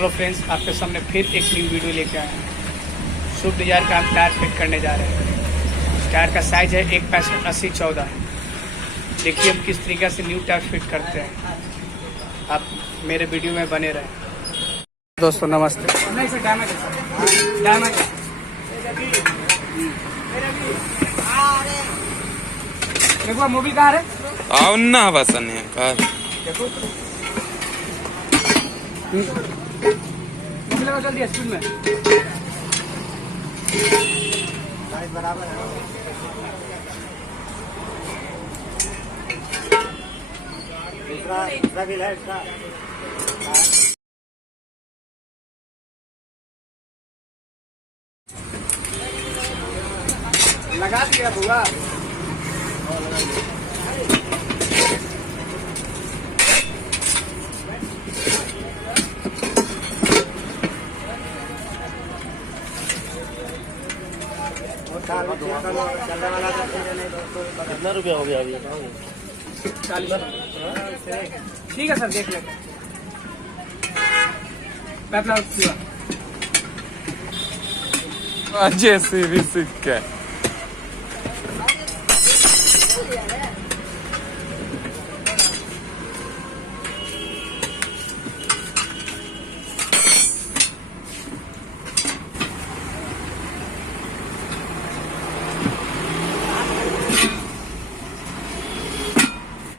Hello friends, आपके सामने फिर एक न्यू वीडियो लेके आए हैं। स्विफ्ट डिजायर का हम टायर फिट करने जा रहे हैं। टायर का साइज है 1/65/80/14। देखिए हम किस तरीके से न्यू टायर फिट करते हैं। आप मेरे वीडियो में बने रहें। दोस्तों नमस्ते। नहीं सर, डैमेज है, डैमेज है। देखो मोबिल कहाँ है? అవునా వసనే కాదు मोबिल लगा जल्दी स्पीड में। बराबर है। दूसरा भी है इसका। लगा दिया बुआ। कितना रुपया हो गया अभी? 40। ठीक है सर, देख लेते। అజేసి విసిక్కే